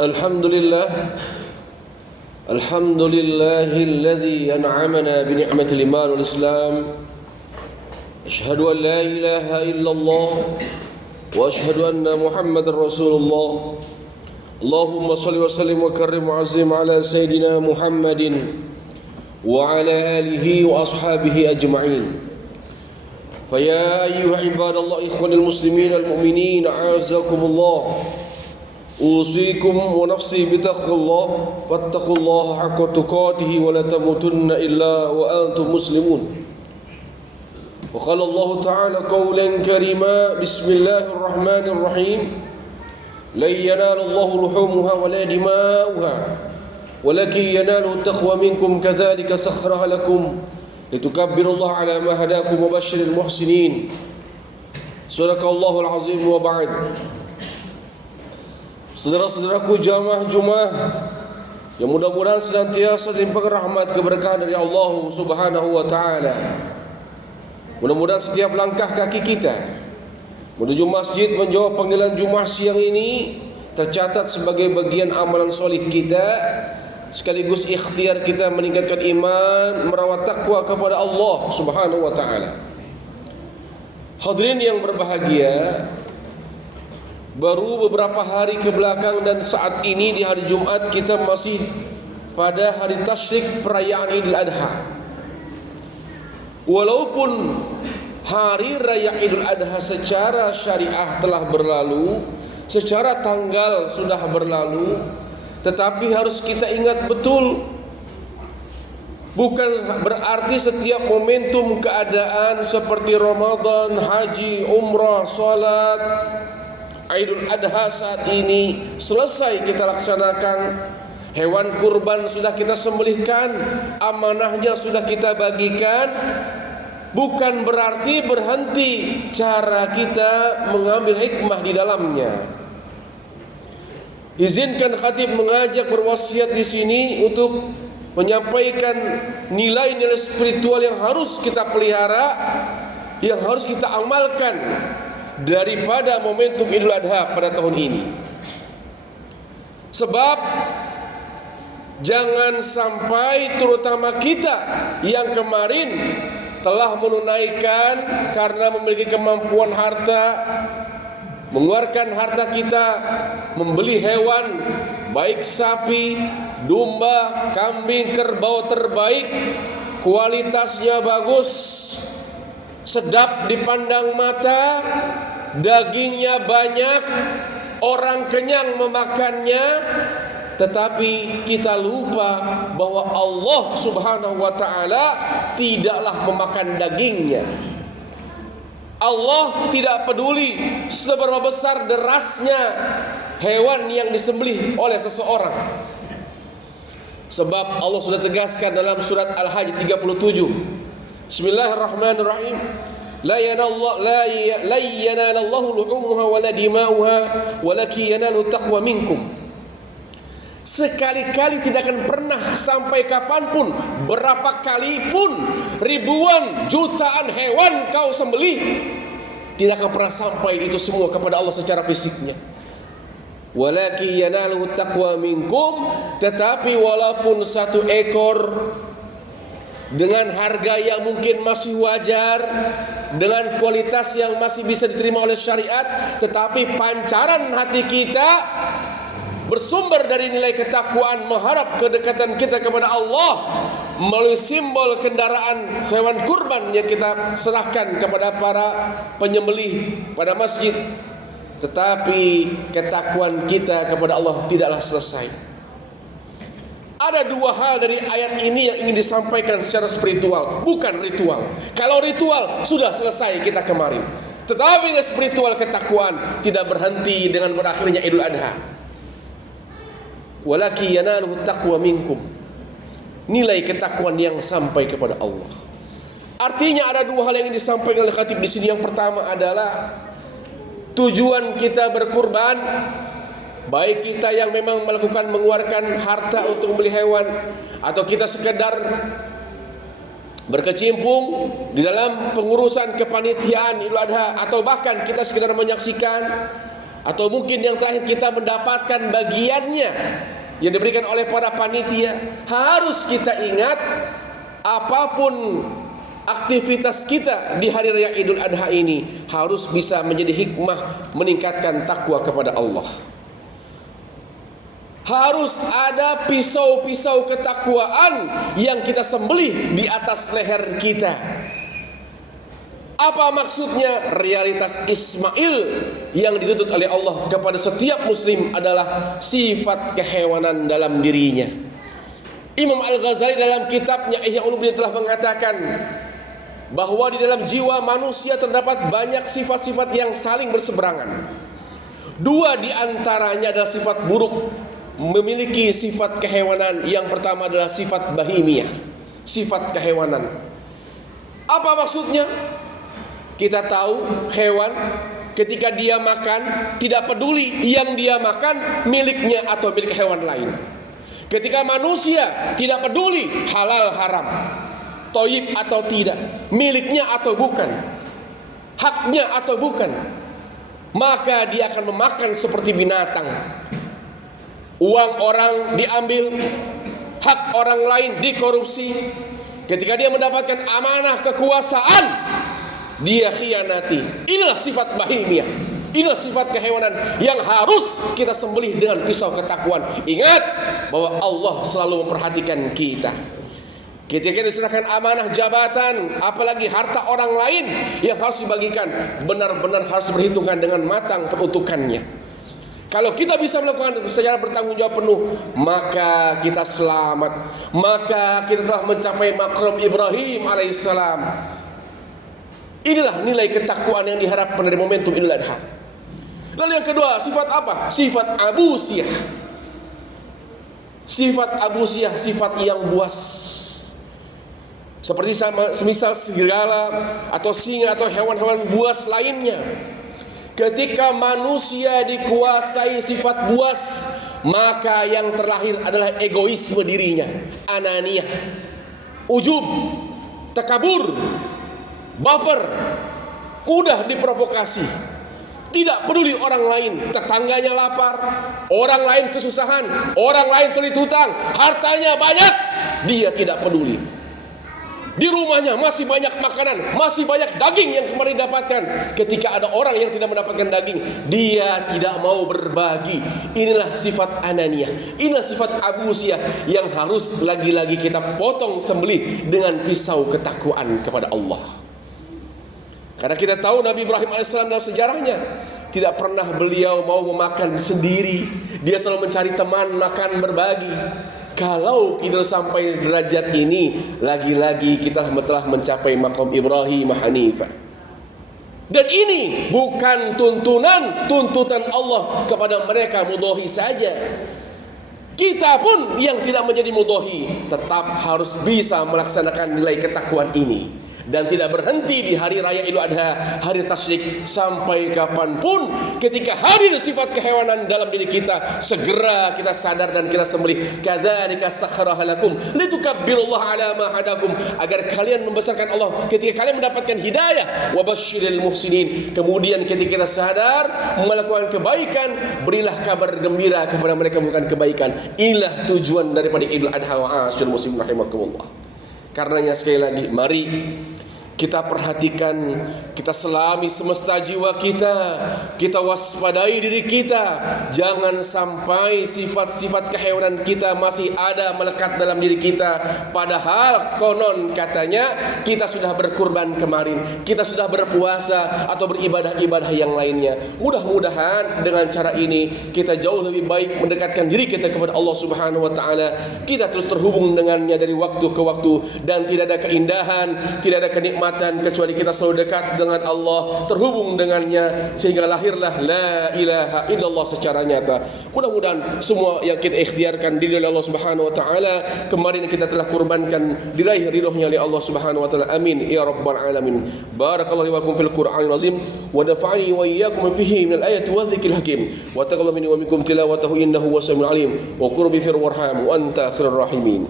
Alhamdulillah Alhamdulillahilladzi an'amana bi ni'matil iman wal islam. Asyhadu an la ilaha illallah wa asyhadu anna Muhammadar Rasulullah. Allahumma shalli wa sallim wa karrim wa azim ala sayyidina Muhammadin wa ala alihi wa ashabihi ajma'in. Fa ya ayyuha ibadallah ikhwanil muslimin al mu'minin a'azzakumullah. Usikum wa nafsi bitaqwallah fattaqullaha haqqa tuqatih wa la tamutunna illa wa antum muslimun. Wa qala Allah ta'ala qawlan karima bismillahir rahmanir rahim. La yanalallahu luhumuha wa la dima'uha walakin yanaluhu taqwa minkum kadzalika sakhkharaha lakum litukabbirullaha ala ma hadakum wa basyiril muhsinin. Sadaqallahul azim wa ba'd. Saudara-saudaraku jamaah Jumat yang mudah-mudahan senantiasa dilimpahkan rahmat keberkahan dari Allah Subhanahu wa taala. Mudah-mudahan setiap langkah kaki kita menuju masjid menjawab panggilan Jumat siang ini tercatat sebagai bagian amalan solih kita, sekaligus ikhtiar kita meningkatkan iman, merawat takwa kepada Allah Subhanahu wa taala. Hadirin yang berbahagia, baru beberapa hari ke belakang dan saat ini di hari Jumat kita masih pada hari tasyrik perayaan Idul Adha. Walaupun hari raya Idul Adha secara syariah telah berlalu, secara tanggal sudah berlalu, tetapi harus kita ingat betul, bukan berarti setiap momentum keadaan seperti Ramadan, haji, umrah, salat, Idul Adha saat ini selesai kita laksanakan, hewan kurban sudah kita sembelihkan, amanahnya sudah kita bagikan, bukan berarti berhenti cara kita mengambil hikmah di dalamnya. Izinkan khatib mengajak berwasiat di sini untuk menyampaikan nilai-nilai spiritual yang harus kita pelihara, yang harus kita amalkan daripada momentum Idul Adha pada tahun ini. Sebab jangan sampai terutama kita yang kemarin telah menunaikan karena memiliki kemampuan harta, mengeluarkan harta kita membeli hewan baik sapi, domba, kambing, kerbau terbaik, kualitasnya bagus, sedap dipandang mata, dagingnya banyak, orang kenyang memakannya, tetapi kita lupa bahwa Allah Subhanahu wa taala tidaklah memakan dagingnya. Allah tidak peduli seberapa besar derasnya hewan yang disembelih oleh seseorang. Sebab Allah sudah tegaskan dalam surat Al-Hajj 37. Bismillahirrahmanirrahim. La yanalallahu luhumuha wa la dima'uha walakin yanaluhu taqwa minkum. Sekali-kali tidak akan pernah, sampai kapanpun, berapa kali pun, ribuan, jutaan hewan kau sembelih, tidak akan pernah sampai itu semua kepada Allah secara fisiknya. Walakin yanaluhu taqwa minkum, tetapi walaupun satu ekor dengan harga yang mungkin masih wajar, dengan kualitas yang masih bisa diterima oleh syariat, tetapi pancaran hati kita bersumber dari nilai ketakwaan, mengharap kedekatan kita kepada Allah melalui simbol kendaraan hewan kurban yang kita serahkan kepada para penyembelih pada masjid. Tetapi ketakwaan kita kepada Allah tidaklah selesai. Ada dua hal dari ayat ini yang ingin disampaikan secara spiritual, bukan ritual. Kalau ritual sudah selesai kita kemarin, tetapi spiritual ketakwaan tidak berhenti dengan berakhirnya Idul Adha. Walakin yanaluhu taqwa minkum, nilai ketakwaan yang sampai kepada Allah. Artinya ada dua hal yang ingin disampaikan oleh khatib di sini. Yang pertama adalah tujuan kita berkurban, baik kita yang memang melakukan mengeluarkan harta untuk membeli hewan, atau kita sekedar berkecimpung di dalam pengurusan kepanitiaan Idul Adha, atau bahkan kita sekedar menyaksikan, atau mungkin yang terakhir kita mendapatkan bagiannya yang diberikan oleh para panitia. Harus kita ingat, apapun aktivitas kita di hari raya Idul Adha ini harus bisa menjadi hikmah meningkatkan takwa kepada Allah. Harus ada pisau-pisau ketakwaan yang kita sembelih di atas leher kita. Apa maksudnya? Realitas Ismail yang dituntut oleh Allah kepada setiap muslim adalah sifat kehewanan dalam dirinya. Imam Al-Ghazali dalam kitabnya Ihya Ulumuddin telah mengatakan bahwa di dalam jiwa manusia terdapat banyak sifat-sifat yang saling berseberangan. Dua di antaranya adalah sifat buruk, memiliki sifat kehewanan. Yang pertama adalah sifat bahimiyah, sifat kehewanan. Apa maksudnya? Kita tahu hewan ketika dia makan tidak peduli yang dia makan miliknya atau milik hewan lain. Ketika manusia tidak peduli halal haram, toyib atau tidak, miliknya atau bukan, haknya atau bukan, maka dia akan memakan seperti binatang. Uang orang diambil, hak orang lain dikorupsi. Ketika dia mendapatkan amanah kekuasaan, dia khianati. Inilah sifat bahimiyah, inilah sifat kehewanan yang harus kita sembelih dengan pisau ketakwaan. Ingat bahwa Allah selalu memperhatikan kita. Ketika diserahkan amanah jabatan, apalagi harta orang lain yang harus dibagikan, benar-benar harus diperhitungkan dengan matang peruntukannya. Kalau kita bisa melakukan secara bertanggung jawab penuh, maka kita selamat. Maka kita telah mencapai maqam Ibrahim alaihissalam. Inilah nilai ketakwaan yang diharapkan dari momentum Idul Adha. Lalu yang kedua, sifat apa? Sifat abusiyah. Sifat abusiyah, sifat yang buas. Seperti semisal serigala atau singa atau hewan-hewan buas lainnya. Ketika manusia dikuasai sifat buas, maka yang terlahir adalah egoisme dirinya, ananiyah, ujub, takabur, baper, mudah diprovokasi, tidak peduli orang lain. Tetangganya lapar, orang lain kesusahan, orang lain terlilit hutang, hartanya banyak, dia tidak peduli. Di rumahnya masih banyak makanan, masih banyak daging yang kemarin didapatkan. Ketika ada orang yang tidak mendapatkan daging, dia tidak mau berbagi. Inilah sifat ananiyah, inilah sifat abusiyah yang harus lagi-lagi kita potong sembelih dengan pisau ketakwaan kepada Allah. Karena kita tahu Nabi Ibrahim AS dalam sejarahnya tidak pernah beliau mau memakan sendiri. Dia selalu mencari teman makan berbagi. Kalau kita sampai derajat ini, lagi-lagi kita telah mencapai maqam Ibrahim Hanifah. Dan ini bukan tuntutan Allah kepada mereka mudhahi saja. Kita pun yang tidak menjadi mudhahi tetap harus bisa melaksanakan nilai ketakwaan ini. Dan tidak berhenti di hari raya Idul Adha, hari tasyrik, sampai kapanpun ketika hadir sifat kehewanan dalam diri kita, segera kita sadar dan kita sembelih. Kadzalika sakhkharaha lakum litukabbirullaha ala ma hadakum, agar kalian membesarkan Allah ketika kalian mendapatkan hidayah. Wa basyiril muhsinin. Kemudian ketika kita sadar melakukan kebaikan, berilah kabar gembira kepada mereka melakukan kebaikan. Inilah tujuan daripada Idul Adha wa Asyurul Muslimin rahimakumullah. Karenanya sekali lagi, mari kita perhatikan, kita selami semesta jiwa kita waspadai diri kita. Jangan sampai sifat-sifat kehewanan kita masih ada melekat dalam diri kita. Padahal konon katanya kita sudah berkurban kemarin, kita sudah berpuasa atau beribadah-ibadah yang lainnya. Mudah-mudahan dengan cara ini kita jauh lebih baik mendekatkan diri kita kepada Allah Subhanahu wa taala. Kita terus terhubung dengannya dari waktu ke waktu, dan tidak ada keindahan, tidak ada kenikmatan kecuali kita selalu dekat dengan Allah, terhubung dengannya, sehingga lahirlah la ilaha illallah secara nyata. Mudah-mudahan semua yang kita ikhtiarkan diri oleh Allah Subhanahu wa taala kemarin kita telah kurbankan diraih ridhonya oleh Allah Subhanahu wa taala. Amin ya rabbal alamin. Barakallahu lakum fil Qur'anil azim wa nafa'ani wa iyyakum fihi min al-ayati wa dzikril hakim wa taqabbal minni wa minkum tilawatahu innahu was samiul alim wa qurbi fir warham wa anta khairir rahimin.